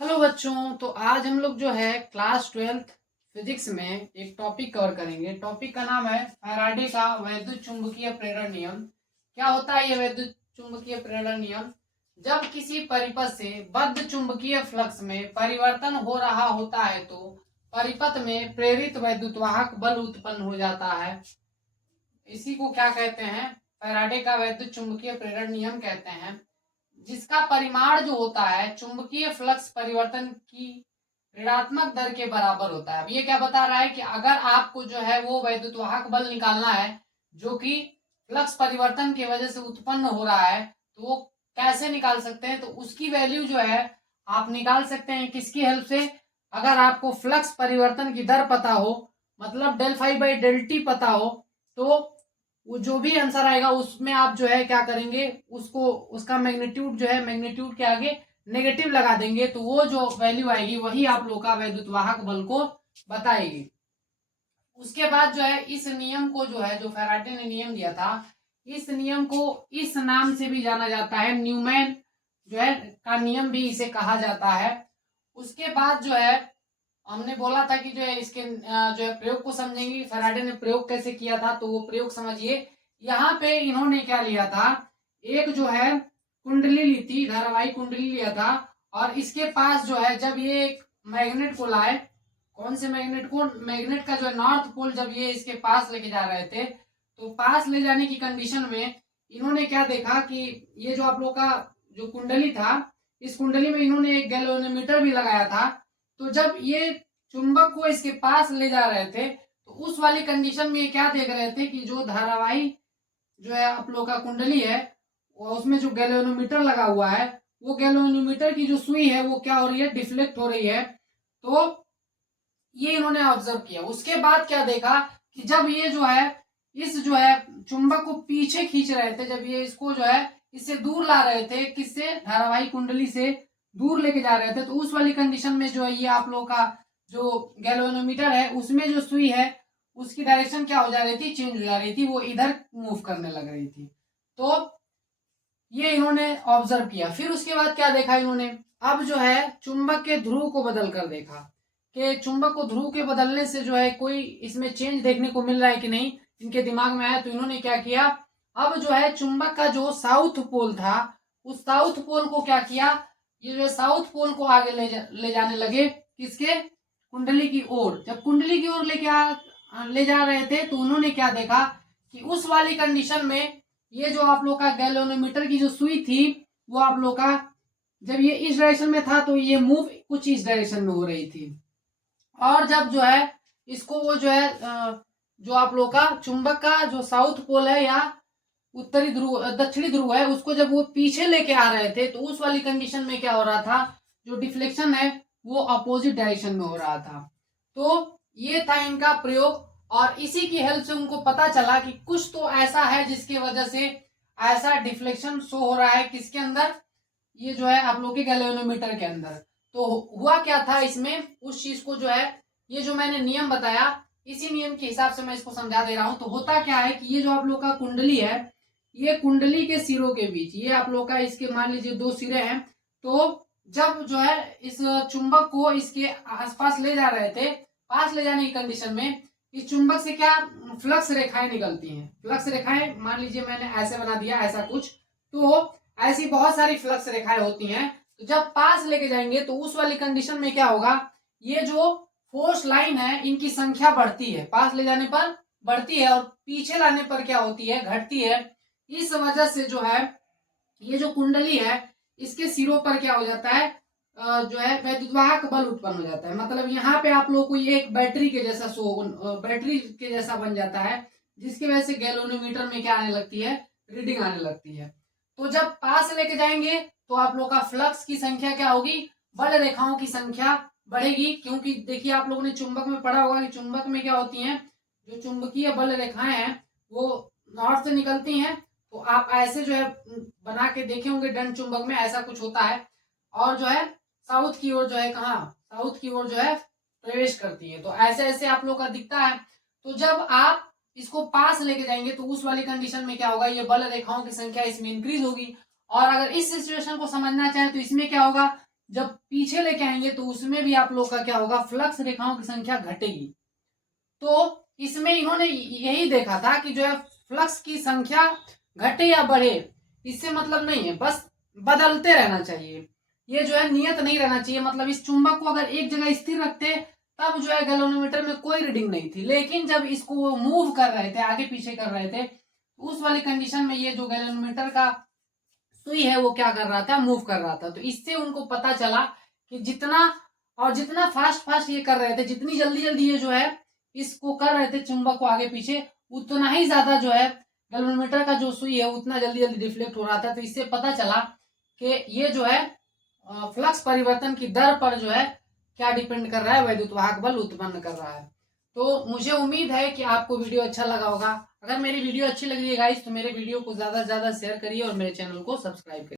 Hello बच्चों, तो आज हम लोग जो है क्लास 12th फिजिक्स में एक टॉपिक कवर करेंगे। टॉपिक का नाम है फैराडे का वैद्युत चुंबकीय प्रेरण नियम। क्या होता है ये वैद्युत चुंबकीय प्रेरण नियम? जब किसी परिपथ से बद्ध चुंबकीय फ्लक्स में परिवर्तन हो रहा होता है तो परिपथ में प्रेरित वैद्युतवाहक बल उत्पन्न हो जाता है। इसी को क्या कहते हैं? फैराडे का वैद्युत चुंबकीय प्रेरण नियम कहते हैं, जिसका परिमाण जो होता है चुंबकीय फ्लक्स परिवर्तन की ऋणात्मक दर के बराबर होता है। अब ये क्या बता रहा है कि अगर आपको जो है वो वैद्युतवाहक बल निकालना है जो कि फ्लक्स परिवर्तन की वजह से उत्पन्न हो रहा है, तो वो कैसे निकाल सकते हैं? तो उसकी वैल्यू जो है आप निकाल सकते हैं किसकी हेल्प से? अगर आपको फ्लक्स परिवर्तन की दर पता हो, मतलब del phi by del t पता हो, तो वो जो भी आंसर आएगा उसमें आप जो है क्या करेंगे, उसको उसका मैग्नीट्यूड जो है मैग्नीट्यूड के आगे नेगेटिव लगा देंगे, तो वो जो वैल्यू आएगी वही आप लोग का वैद्युतवाहक बल को बताएगी। उसके बाद जो है इस नियम को जो है, जो फैराडे ने नियम दिया था, इस नियम को इस नाम से भी जाना जाता है, न्यूमैन जो है का नियम भी इसे कहा जाता है। उसके बाद जो है हमने बोला था कि जो है इसके जो है प्रयोग को समझेंगे। फैराडे ने प्रयोग कैसे किया था, तो वो प्रयोग समझिए। यहाँ पे इन्होंने क्या लिया था, एक जो है कुंडली ली थी, धारावाही कुंडली लिया था, और इसके पास जो है जब ये एक मैग्नेट को लाए, कौन से मैग्नेट को? मैग्नेट का जो है नॉर्थ पोल जब ये इसके पास लेके जा रहे थे, तो पास ले जाने की कंडीशन में इन्होंने क्या देखा कि ये जो आप लोग का जो कुंडली था, इस कुंडली में इन्होंने एक गैल्वेनोमीटर भी लगाया था। तो जब ये चुंबक को इसके पास ले जा रहे थे, तो उस वाली कंडीशन में ये क्या देख रहे थे कि जो धारावाही जो है आप लोग का कुंडली है, उसमें जो गैल्वेनोमीटर लगा हुआ है, वो गैल्वेनोमीटर की जो सुई है वो क्या हो रही है, डिफ्लेक्ट हो रही है। तो ये इन्होंने ऑब्जर्व किया। उसके बाद क्या देखा कि जब ये जो है इस जो है चुंबक को पीछे खींच रहे थे, जब ये इसको जो है इससे दूर ला रहे थे, किससे? धारावाही कुंडली से दूर लेके जा रहे थे, तो उस वाली कंडीशन में जो है ये आप लोग का जो गैल्वेनोमीटर है उसमें जो सुई है उसकी डायरेक्शन क्या हो जा रही थी, चेंज हो जा रही थी, वो इधर मूव करने लग रही थी। तो ये इन्होंने ऑब्जर्व किया। फिर उसके बाद क्या देखा इन्होंने, अब जो है चुंबक के ध्रुव को बदल कर देखा कि चुंबक को ध्रुव के बदलने से जो है कोई इसमें चेंज देखने को मिल रहा है कि नहीं, इनके दिमाग में आया। तो इन्होंने क्या किया, अब जो है चुंबक का जो साउथ पोल था, उस साउथ पोल को क्या किया, ये जो साउथ पोल को आगे ले जाने लगे, किसके? कुंडली की ओर। जब कुंडली की ओर ले जा रहे थे, तो उन्होंने क्या देखा कि उस वाली कंडीशन में ये जो आप लोग का गैल्वेनोमीटर की जो सुई थी, वो आप लोग का जब ये इस डायरेक्शन में था तो ये मूव कुछ इस डायरेक्शन में हो रही थी। और जब जो है इसको वो जो है जो आप लोग का चुंबक का जो साउथ पोल है या उत्तरी ध्रुव दक्षिणी ध्रुव है, उसको जब वो पीछे लेके आ रहे थे, तो उस वाली कंडीशन में क्या हो रहा था, जो डिफ्लेक्शन है वो अपोजिट डायरेक्शन में हो रहा था। तो ये था इनका प्रयोग, और इसी की हेल्प से उनको पता चला कि कुछ तो ऐसा है जिसकी वजह से ऐसा डिफ्लेक्शन शो हो रहा है, किसके अंदर? ये जो है आप लोग के गैल्वेनोमीटर के अंदर। तो हुआ क्या था इसमें, उस चीज को जो है, ये जो मैंने नियम बताया, इसी नियम के हिसाब से मैं इसको समझा दे रहा हूं। तो होता क्या है कि ये जो आप लोग का कुंडली है, ये कुंडली के सिरों के बीच, ये आप लोग का इसके मान लीजिए दो सिरे हैं, तो जब जो है इस चुंबक को इसके आसपास ले जा रहे थे, पास ले जाने की कंडीशन में इस चुंबक से क्या फ्लक्स रेखाएं निकलती हैं। फ्लक्स रेखाएं मान लीजिए मैंने ऐसे बना दिया, ऐसा कुछ, तो ऐसी बहुत सारी फ्लक्स रेखाएं होती हैं। तो जब पास लेके जाएंगे तो उस वाली कंडीशन में क्या होगा, ये जो फोर्स लाइन है इनकी संख्या बढ़ती है, पास ले जाने पर बढ़ती है, और पीछे लाने पर क्या होती है, घटती है। इस वजह से जो है ये जो कुंडली है इसके सिरों पर क्या हो जाता है, जो है वैद्युतवाहक बल उत्पन्न हो जाता है। मतलब यहाँ पे आप लोगों को ये एक बैटरी के जैसा बैटरी के जैसा बन जाता है, जिसकी वजह से गैल्वेनोमीटर में क्या आने लगती है, रीडिंग आने लगती है। तो जब पास लेके जाएंगे तो आप लोग का फ्लक्स की संख्या क्या होगी, बल रेखाओं की संख्या बढ़ेगी। क्योंकि देखिए आप लोगों ने चुंबक में पढ़ा होगा कि चुंबक में क्या होती हैं, जो चुंबकीय बल रेखाएं हैं वो नॉर्थ से निकलती हैं। तो आप ऐसे जो है बना के देखे होंगे, दंड चुंबक में ऐसा कुछ होता है, और जो है साउथ की ओर जो है, कहाँ, साउथ की ओर जो है प्रवेश करती है। तो ऐसे ऐसे आप लोग का दिखता है। तो जब आप इसको पास लेके जाएंगे तो उस वाली कंडीशन में क्या होगा, ये बल रेखाओं की संख्या इसमें इंक्रीज होगी। और अगर इस सिचुएशन को समझना चाहे तो इसमें क्या होगा, जब पीछे लेके आएंगे तो उसमें भी आप लोग का क्या होगा, फ्लक्स रेखाओं की संख्या घटेगी। तो इसमें इन्होंने यही देखा था कि जो है फ्लक्स की संख्या घटे या बढ़े इससे मतलब नहीं है, बस बदलते रहना चाहिए। ये जो है नियत नहीं रहना चाहिए, मतलब इस चुंबक को अगर एक जगह स्थिर रखते तब जो है गैल्वेनोमीटर में कोई रीडिंग नहीं थी, लेकिन जब इसको वो मूव कर रहे थे, आगे पीछे कर रहे थे, उस वाली कंडीशन में ये जो गैल्वेनोमीटर का सुई है वो क्या कर रहा था, मूव कर रहा था। तो इससे उनको पता चला कि जितना फास्ट फास्ट ये कर रहे थे, जितनी जल्दी जल्दी ये जो है इसको कर रहे थे चुंबक को आगे पीछे, उतना ही ज्यादा जो है गैल्वेनोमीटर का जो सुई है उतना जल्दी जल्दी डिफ्लेक्ट हो रहा था। तो इससे पता चला कि ये जो है फ्लक्स परिवर्तन की दर पर जो है क्या डिपेंड कर रहा है, वैद्युत वाहक बल उत्पन्न कर रहा है। तो मुझे उम्मीद है कि आपको वीडियो अच्छा लगा होगा। अगर मेरी वीडियो अच्छी लग रही है गाइस तो मेरे वीडियो को ज्यादा से ज्यादा शेयर करिए और मेरे चैनल को सब्सक्राइब करिए।